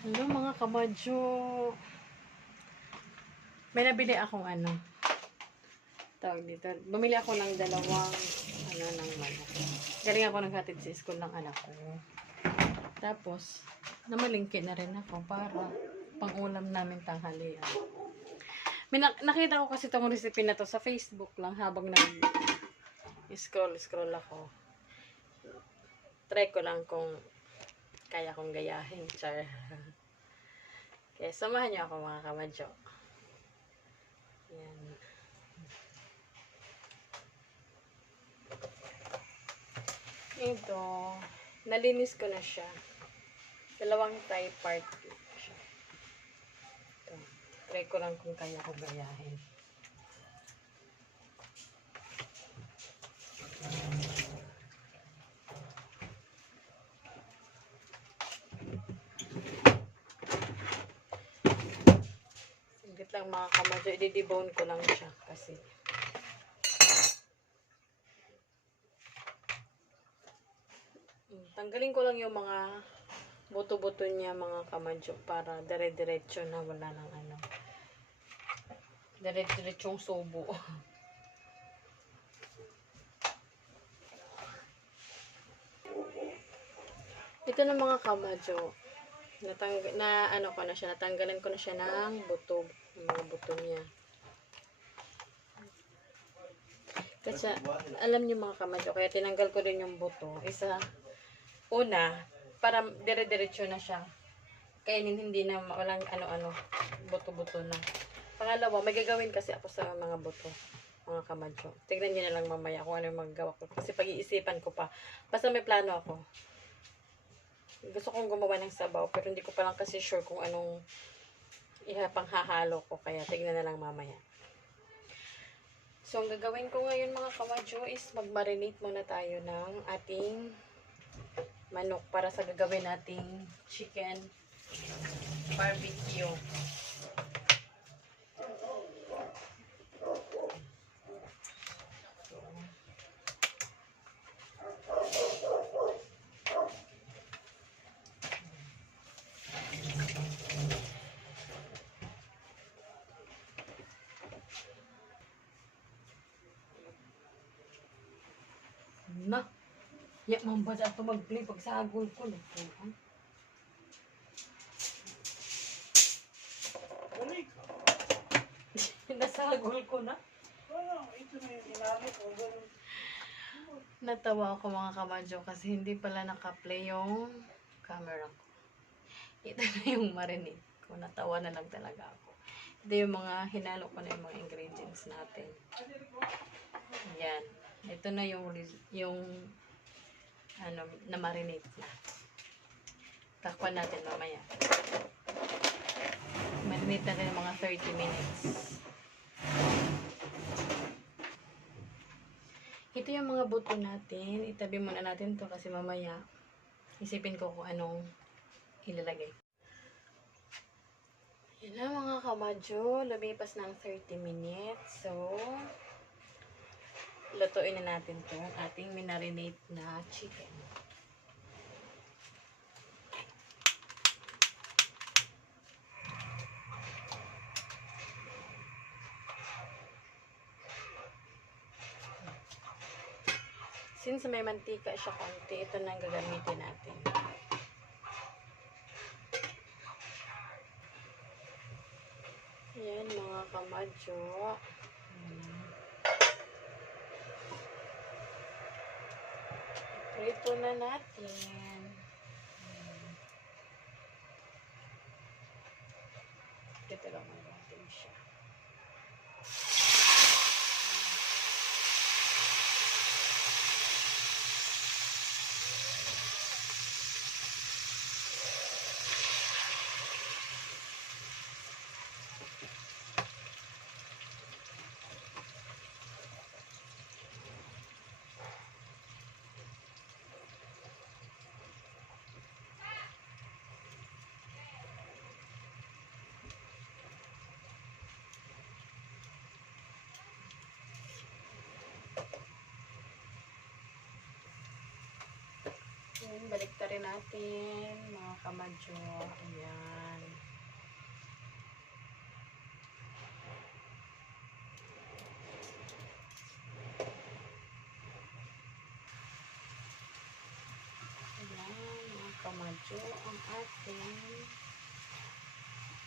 Hello mga kamadyo. May nabili akong ano. Tawag dito. Bumili ako ng dalawang ano ng manok. Galing ako naghatid sa school ng anak ko. Tapos, namalingki na rin ako para pang-ulam namin tanghalian. May nak- nakita ko kasi itong recipe na to sa Facebook lang habang nag scroll scroll ako. Try ko lang kung kaya kong gayahin. Char. Kaya samahan niyo ako mga kamadyo. Yan. Ito, nalinis ko na siya. Dalawang tie part siya. Ito. Try ko lang kung kaya ko gayahin. Saglit lang mga kamadyo. I-debone ko lang siya kasi. Mm, Tanggalin ko lang yung mga buto-buto niya mga kamadyo para dire-diretso na wala nang ano. Dire-diretsong subo. Ito na mga kamadyo. Natang na ano ko na siya, natanggalan ko na siya ng buto, yung mga buto niya. Kasi alam niyo mga kamadyo, kaya tinanggal ko rin yung buto. Isa, una, para dire-diretso na siya. Kainin hindi na walang ano-ano, buto-buto na. Pangalawa, may gagawin kasi ako sa mga buto mga kamadyo. Tignan niyo na lang mamaya kung ano yung magagawa ko. Kasi pag-iisipan ko pa. Basta may plano ako gusto kong gumawa ng sabaw pero hindi ko pa lang kasi sure kung anong ihapang hahalo ko. Kaya tignan na lang mamaya. So ang gagawin ko ngayon mga kamadyo is mag-marinate muna tayo ng ating manok para sa gagawin nating chicken barbecue na ya man ba ato mag-play pag sagol ko no Balik. nasagol ko na Ano, ito na yung ginamit ko. Natawa ako mga kamadyo kasi hindi pala naka-play yung camera ko. Ito na yung marinate ko. Natawa na lang talaga ako. Ito yung mga hinalo ko na yung mga ingredients natin. Yan. Ito na yung yung ano, na marinate na. Takpan natin mamaya. Marinate natin ng mga 30 minutes. Ito yung mga buto natin. Itabi muna natin to kasi mamaya isipin ko kung anong ilalagay. Yan na mga kamadyo. Lumipas ng 30 minutes. So, lutuin na natin to ating minarinate na chicken. Since may mantika siya konti, ito na gagamitin natin. Yan mga kamadyo. Hmm. Na natin. balik ta rin natin mga kamadyo ayan. Ayan mga kamadyo ang ating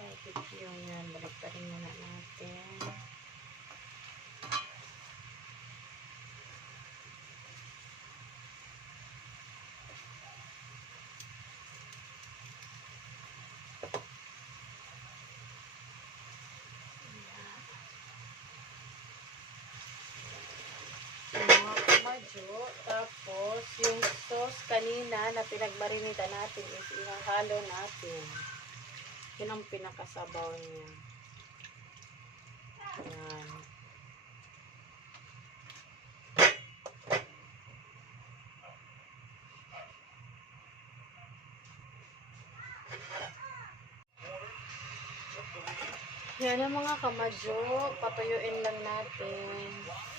barbecue yan? Balik ta rin muna natin. Kamadyo. Tapos, yung sauce kanina na pinagmarinita natin is ihahalo natin. Yun ang pinakasabaw niya. Yan. Yan ang mga kamadyo. Patuyuin lang natin.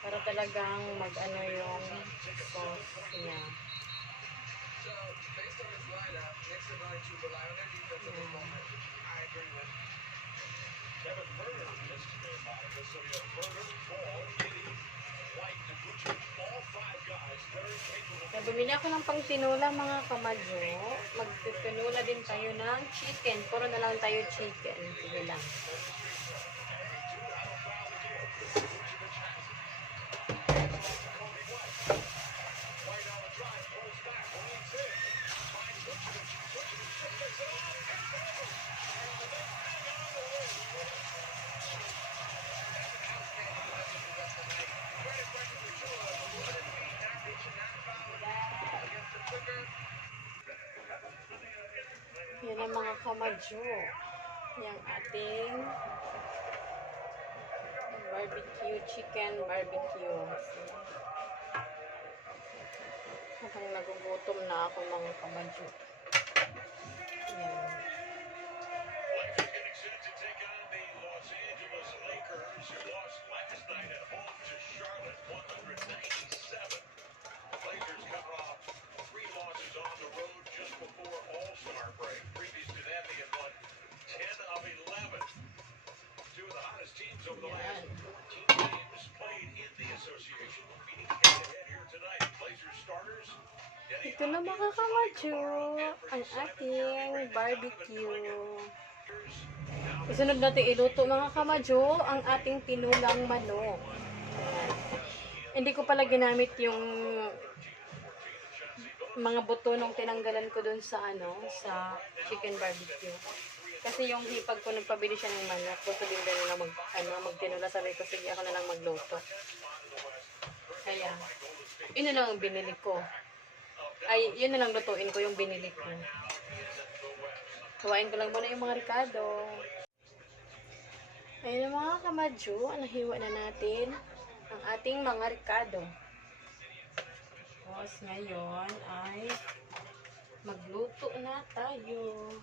Para talagang mag-ano yung sauce niya. Yan. Kaya bumili ako ng pang tinula mga kamadyo. Magtitinula din tayo ng chicken. Puro na lang tayo chicken. Sige lang. Yan ang kamadyo. Yung ating barbecue chicken barbecue. Habang nagugutom na ako kamadyo. Yan. Yan. Ito na mga kamadyo, ang ating barbecue. Isunod natin iluto mga kamadyo, ang ating tinulang manok. Hindi ko pala ginamit yung mga buto nung tinanggalan ko dun sa ano, sa chicken barbecue. Kasi yung hipag ko nagpabili siya ng manok, gusto din din na mag, ano, magtinula. Sabi ko, sige ako na lang magluto. Kaya, na lang ang binili ko. Ay, yun na lang lutuin ko yung binili ko. Kuhain ko lang muna yung mga ricado. Ayun mga kamadyo, nahiwa na natin ang ating mga ricado. Tapos ngayon ay magluto na tayo.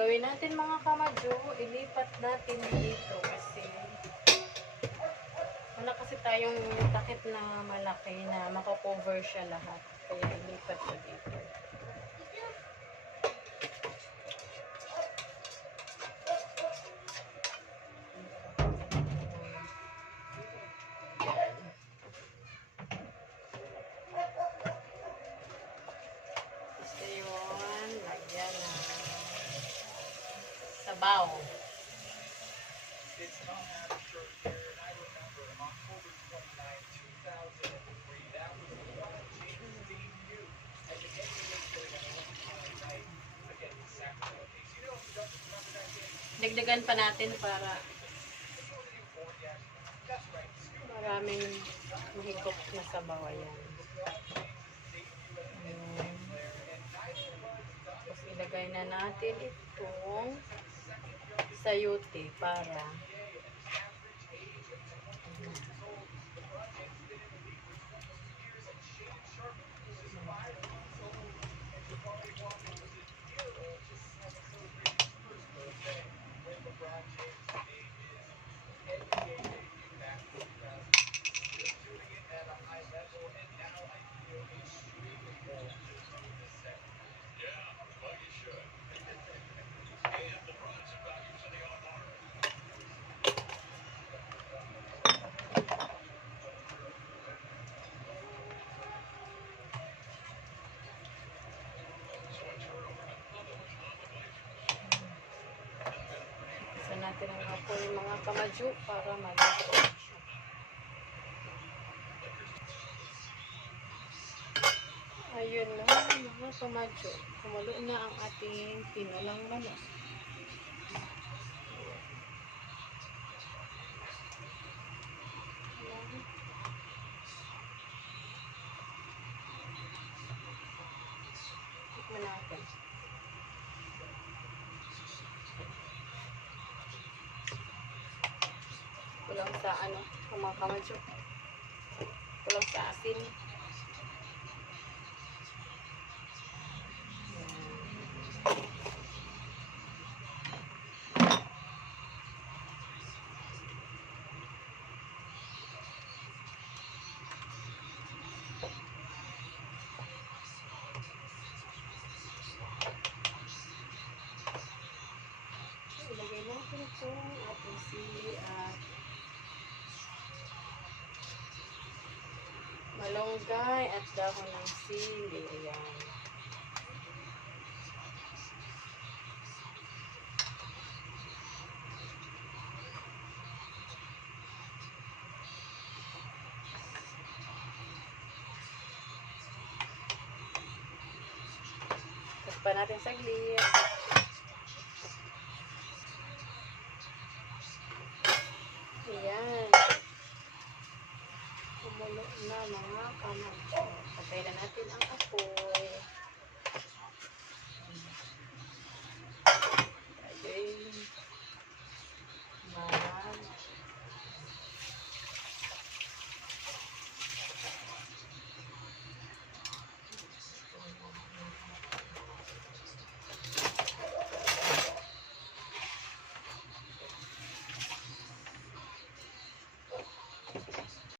Gagawin natin mga kamadyo, ilipat natin dito kasi wala kasi tayong takip na malaki na makakover siya lahat. Kaya ilipat ko dito. Sabaw. Dagdagan pa natin para maraming mahigop na sabaw. Ayan. Ayan. Tapos ilagay na natin itong sayote para isa natin ang kamadyo para siya. Ayun na mga kamadyo. Kumulo na ang ating pinulang manok. Ayan. Tikman natin. Kulang sa ano, kamadyo. Kulang sa asin. Ilagay natin itong ating sili at malunggay at dahon ng sili. Ayan. Takpan natin saglit. Ayan. Kumulo na mga kamadyo. Patay na natin ang apoy.